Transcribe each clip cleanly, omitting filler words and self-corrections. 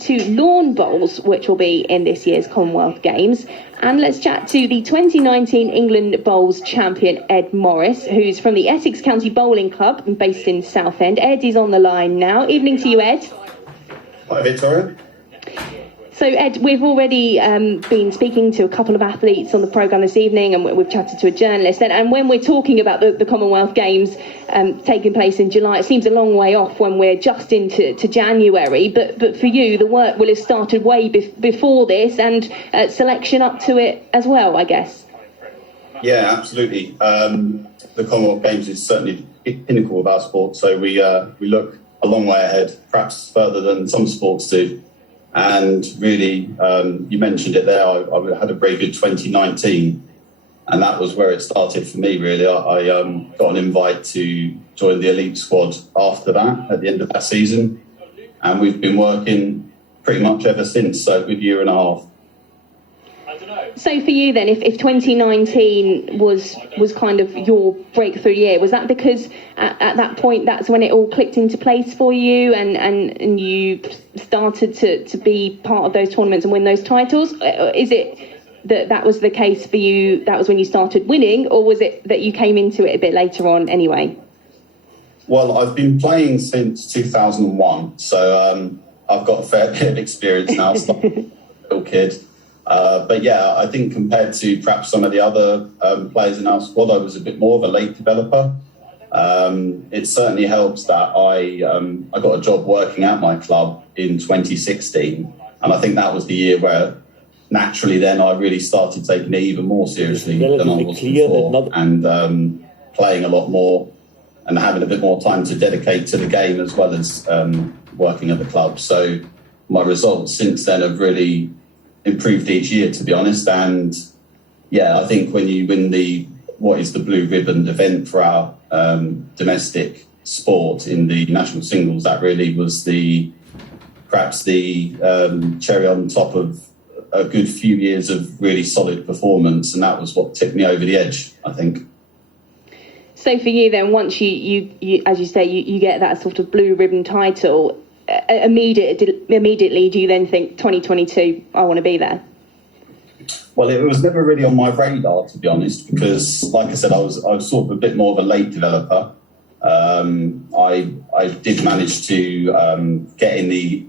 to lawn bowls, which will be in this year's Commonwealth Games. And let's chat to the 2019 England Bowls champion, Ed Morris, who's from the Essex County Bowling Club based in Southend. Ed is on the line now. Evening to you, Ed. Hi, Victoria. So, Ed, we've already been speaking to a couple of athletes on the programme this evening, and we've chatted to a journalist. And when we're talking about the Commonwealth Games taking place in July, it seems a long way off when we're just into January. But for you, the work will have started way before this, and selection up to it as well, I guess. Yeah, absolutely. The Commonwealth Games is certainly the pinnacle of our sport, so we look a long way ahead, perhaps further than some sports do. And really, you mentioned it there, I had a very good 2019, and that was where it started for me, really. I got an invite to join the elite squad after that, at the end of that season, and we've been working pretty much ever since, so a good year and a half. So for you then, if 2019 was kind of your breakthrough year, was that because at that point that's when it all clicked into place for you and you started to be part of those tournaments and win those titles? Is it that was the case for you, that was when you started winning, or was it that you came into it a bit later on anyway? Well, I've been playing since 2001, so I've got a fair bit of experience now, starting as a little kid. But yeah, I think compared to perhaps some of the other players in our squad, I was a bit more of a late developer. It certainly helps that I got a job working at my club in 2016, and I think that was the year where naturally then I really started taking it even more seriously than I was before, and playing a lot more and having a bit more time to dedicate to the game as well as working at the club. So my results since then have really improved each year, to be honest. And yeah, I think when you win what is the blue ribbon event for our domestic sport in the national singles, that really was perhaps the cherry on top of a good few years of really solid performance, and that was what tipped me over the edge, I think. So for you then, once you as you say, you get that sort of blue ribbon title, immediately do you then think 2022 I want to be there? Well, it was never really on my radar, to be honest, because like I said, I was sort of a bit more of a late developer. I did manage to get in the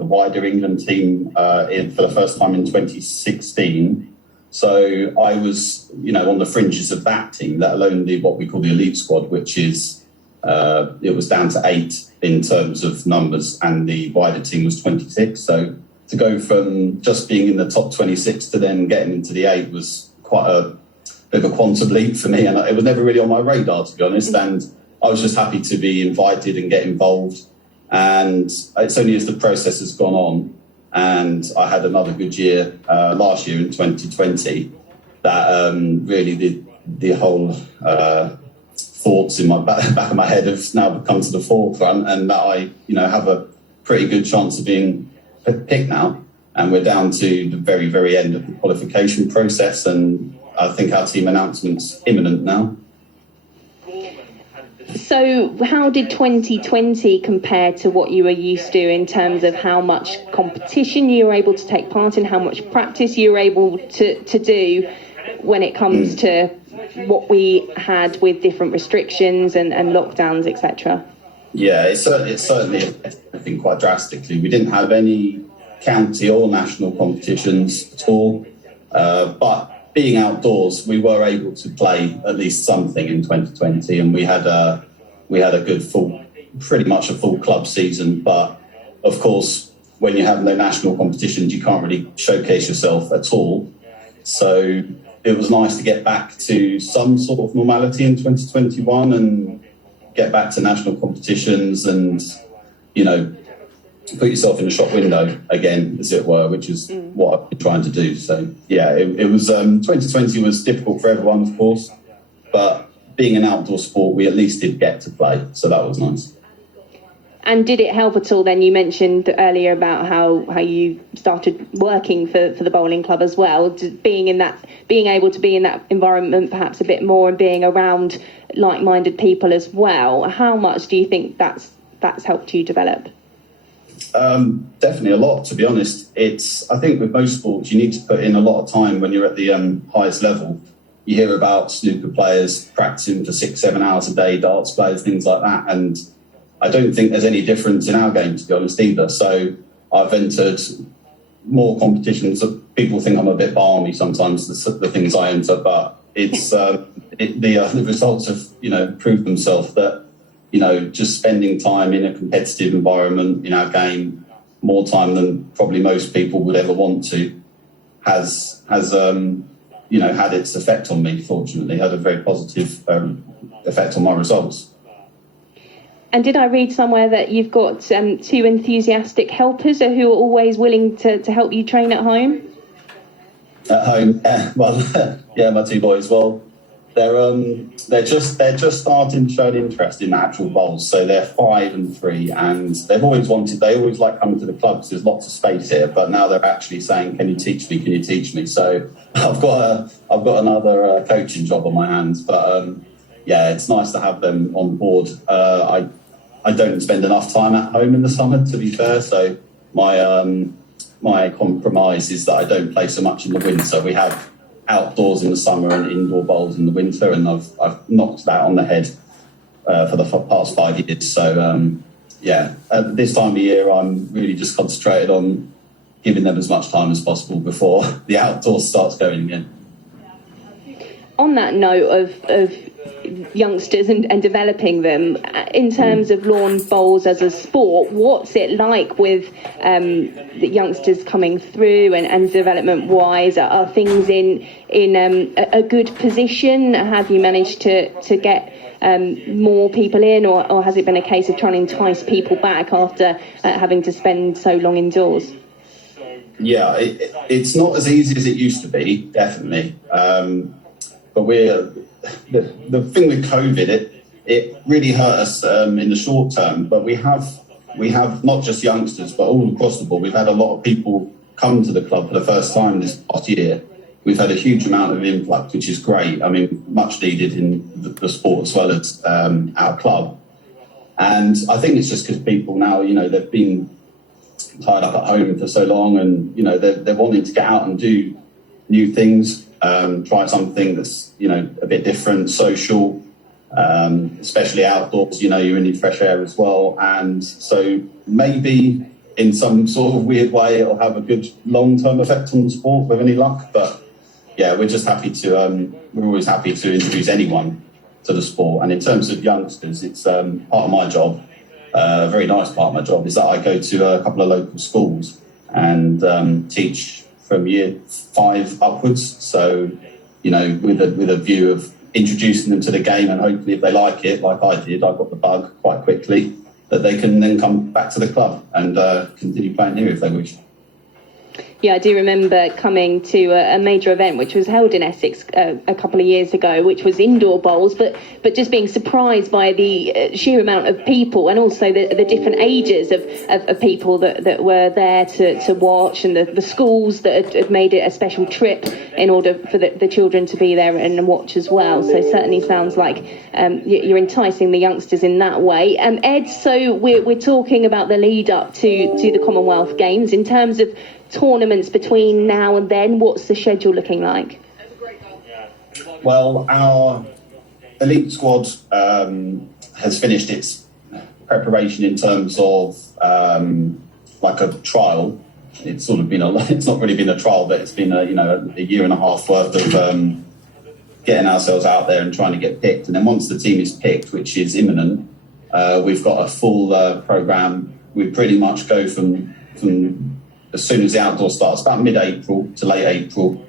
wider England team for the first time in 2016. So I was, on the fringes of that team, let alone what we call the elite squad, which is it was down to 8 in terms of numbers, and the wider team was 26. So to go from just being in the top 26 to then getting into the 8 was quite a bit of a quantum leap for me, and it was never really on my radar, to be honest. And I was just happy to be invited and get involved. And it's only as the process has gone on, and I had another good year last year in 2020, that really the whole thoughts in my back of my head have now come to the forefront, and that I have a pretty good chance of being picked now. And we're down to the very, very end of the qualification process, and I think our team announcement's imminent now. So how did 2020 compare to what you were used to in terms of how much competition you were able to take part in, how much practice you were able to do when it comes to what we had with different restrictions and lockdowns, etc.? Yeah, it certainly affected everything quite drastically. We didn't have any county or national competitions at all, but being outdoors, we were able to play at least something in 2020, and we had a good pretty much a full club season. But of course, when you have no national competitions, you can't really showcase yourself at all. So it was nice to get back to some sort of normality in 2021 and get back to national competitions and, put yourself in a shop window again, as it were, which is what I've been trying to do. So, yeah, it was 2020 was difficult for everyone, of course, but being an outdoor sport, we at least did get to play, so that was nice. And did it help at all then? You mentioned earlier about how you started working for the bowling club as well, being able to be in that environment perhaps a bit more and being around like-minded people as well. How much do you think that's helped you develop? Definitely a lot, to be honest. I think with most sports, you need to put in a lot of time when you're at the highest level. You hear about snooker players practicing for 6-7 hours a day, darts players, things like that. And I don't think there's any difference in our game, to be honest, either. So I've entered more competitions. People think I'm a bit balmy sometimes, the things I enter, but it's the results have, proved themselves that, just spending time in a competitive environment in our game, more time than probably most people would ever want to, has had its effect on me, fortunately, had a very positive effect on my results. And did I read somewhere that you've got 2 enthusiastic helpers who are always willing to help you train at home? At home, yeah, my 2 boys. Well, they're just starting to show an interest in the actual bowls. So they're 5 and 3, and they always like coming to the club because there's lots of space here. But now they're actually saying, "Can you teach me? Can you teach me?" So I've got another coaching job on my hands. But yeah, it's nice to have them on board. I don't spend enough time at home in the summer, to be fair. So my compromise is that I don't play so much in the winter. We have outdoors in the summer and indoor bowls in the winter, and I've knocked that on the head for the past 5 years. So at this time of year, I'm really just concentrated on giving them as much time as possible before the outdoors starts going again. On that note of youngsters and developing them, in terms of lawn bowls as a sport, what's it like with the youngsters coming through and development wise? Are things in a good position? Have you managed to get more people in, or has it been a case of trying to entice people back after having to spend so long indoors? Yeah, it's not as easy as it used to be, definitely. But the thing with COVID, it really hurt us in the short term. But we have not just youngsters, but all across the board. We've had a lot of people come to the club for the first time this past year. We've had a huge amount of influx, which is great. I mean, much needed in the sport as well as our club. And I think it's just because people now, they've been tied up at home for so long, and they're wanting to get out and do new things. Try something that's, a bit different, social, especially outdoors, you're in the fresh air as well. And so maybe in some sort of weird way, it'll have a good long-term effect on the sport with any luck. But yeah, we're just happy we're always happy to introduce anyone to the sport. And in terms of youngsters, it's part of my job, a very nice part of my job, is that I go to a couple of local schools and teach from year 5 upwards. So, with a view of introducing them to the game, and hopefully if they like it, like I did, I got the bug quite quickly, that they can then come back to the club and continue playing here if they wish. Yeah, I do remember coming to a major event which was held in Essex a couple of years ago, which was indoor bowls, but just being surprised by the sheer amount of people, and also the different ages of people that were there to watch, and the schools that had made it a special trip in order for the children to be there and watch as well. So certainly sounds like you're enticing the youngsters in that way. Ed, so we're talking about the lead up to the Commonwealth Games. In terms of tournaments between now and then, what's the schedule looking like? Well, our elite squad has finished its preparation in terms of like a trial. It's sort of been it's not really been a trial, but it's been a year and a half worth of getting ourselves out there and trying to get picked. And then once the team is picked, which is imminent, we've got a full program. We pretty much go from as soon as the outdoor starts, about mid-April to late April.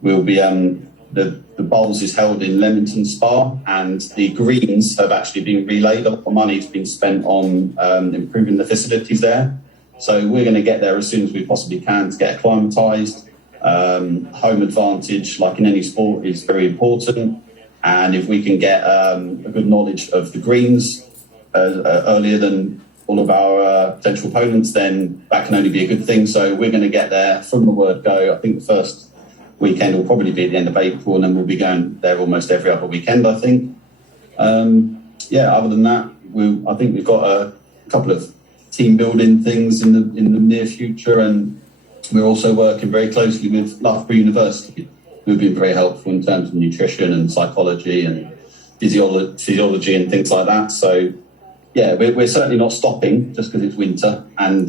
We'll be the bowls is held in Leamington Spa, and the greens have actually been relayed. A lot of money has been spent on improving the facilities there. So we're going to get there as soon as we possibly can to get acclimatised. Home advantage, like in any sport, is very important. And if we can get a good knowledge of the greens earlier than all of our potential opponents, then that can only be a good thing. So we're going to get there from the word go. I think the first weekend will probably be at the end of April, and then we'll be going there almost every other weekend, I think. Other than that, I think we've got a couple of team building things in the near future, and we're also working very closely with Loughborough University, who've been very helpful in terms of nutrition and psychology and physiology and things like that. So, yeah, we're certainly not stopping just because it's winter, and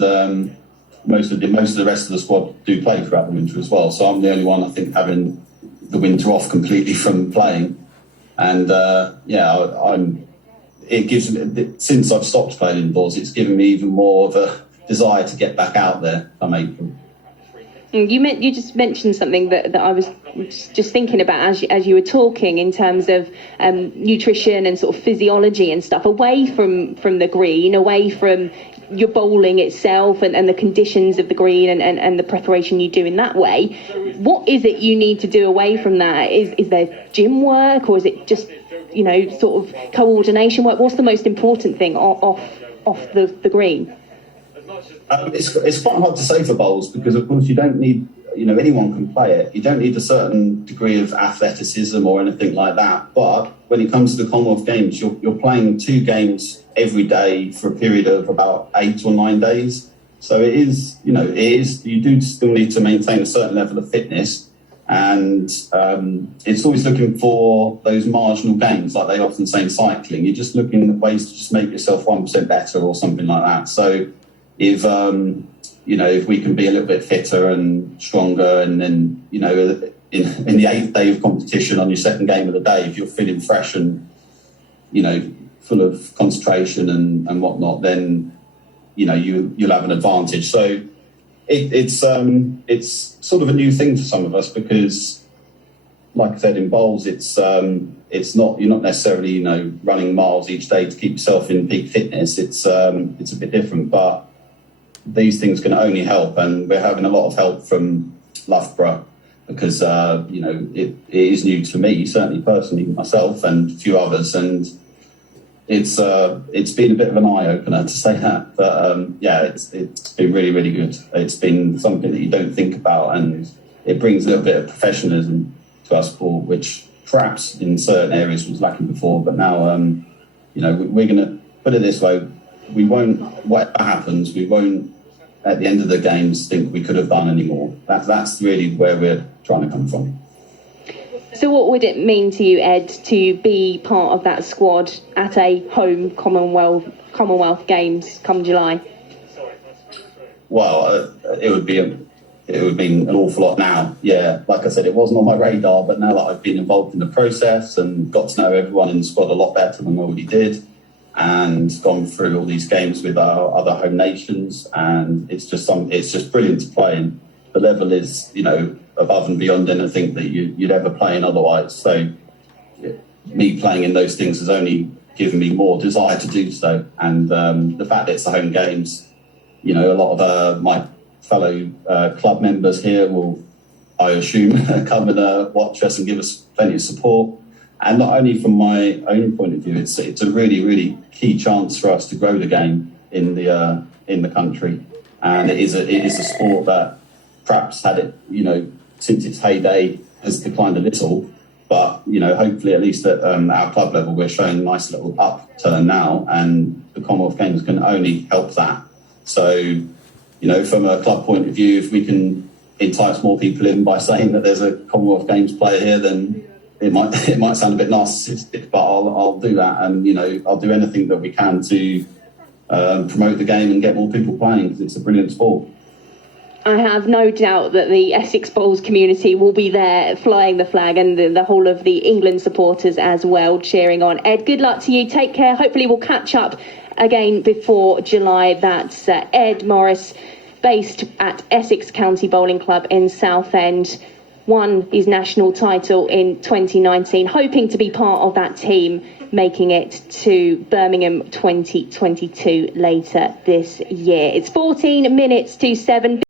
most of the rest of the squad do play throughout the winter as well. So I'm the only one, I think, having the winter off completely from playing, and it gives me, since I've stopped playing indoors, it's given me even more of a desire to get back out there come April. You just mentioned something that I was just thinking about as you were talking, in terms of nutrition and sort of physiology and stuff, away from the green, away from your bowling itself and the conditions of the green and the preparation you do in that way. What is it you need to do away from that? Is there gym work, or is it just, sort of coordination work? What's the most important thing off the green? It's quite hard to say for bowls, because of course you don't need, anyone can play it. You don't need a certain degree of athleticism or anything like that. But when it comes to the Commonwealth Games, you're playing 2 games every day for a period of about 8 or 9 days. So it is, you do still need to maintain a certain level of fitness. And it's always looking for those marginal gains, like they often say in cycling. You're just looking at ways to just make yourself 1% better or something like that. So if we can be a little bit fitter and stronger, and then, in the 8th day of competition on your second game of the day, if you're feeling fresh and, full of concentration and whatnot, then, you'll have an advantage. So it's sort of a new thing for some of us, because, like I said, in bowls, it's not, you're not necessarily, running miles each day to keep yourself in peak fitness. It's a bit different, but these things can only help, and we're having a lot of help from Loughborough, because it is new to me, certainly personally, myself and a few others, and it's been a bit of an eye opener, to say that. But it's been really, really good. It's been something that you don't think about, and it brings a little bit of professionalism to our sport, which perhaps in certain areas was lacking before. But now, we're going to put it this way: we won't, whatever happens, we won't, at the end of the games, think we could have done any more. That's really where we're trying to come from. So what would it mean to you, Ed, to be part of that squad at a home Commonwealth Games come July? Well, it would mean an awful lot now. Yeah, like I said, it wasn't on my radar, but now that I've been involved in the process and got to know everyone in the squad a lot better than I already did, and gone through all these games with our other home nations, and it's just brilliant to play in. The level is, above and beyond anything that you'd ever play in otherwise. So me playing in those things has only given me more desire to do so. And the fact that it's the home games, a lot of my fellow club members here will, I assume, come and watch us and give us plenty of support. And not only from my own point of view, it's a really, really key chance for us to grow the game in the country. And it is a sport that perhaps had it, since its heyday, has declined a little. But, hopefully at least at our club level, we're showing a nice little upturn now, and the Commonwealth Games can only help that. So, from a club point of view, if we can entice more people in by saying that there's a Commonwealth Games player here, then it might sound a bit narcissistic, but I'll do that, and I'll do anything that we can to promote the game and get more people playing, because it's a brilliant sport. I have no doubt that the Essex Bowls community will be there flying the flag, and the whole of the England supporters as well cheering on. Ed, good luck to you. Take care. Hopefully we'll catch up again before July. That's Ed Morris, based at Essex County Bowling Club in Southend. Won his national title in 2019, hoping to be part of that team making it to Birmingham 2022 later this year. It's 14 minutes to 7.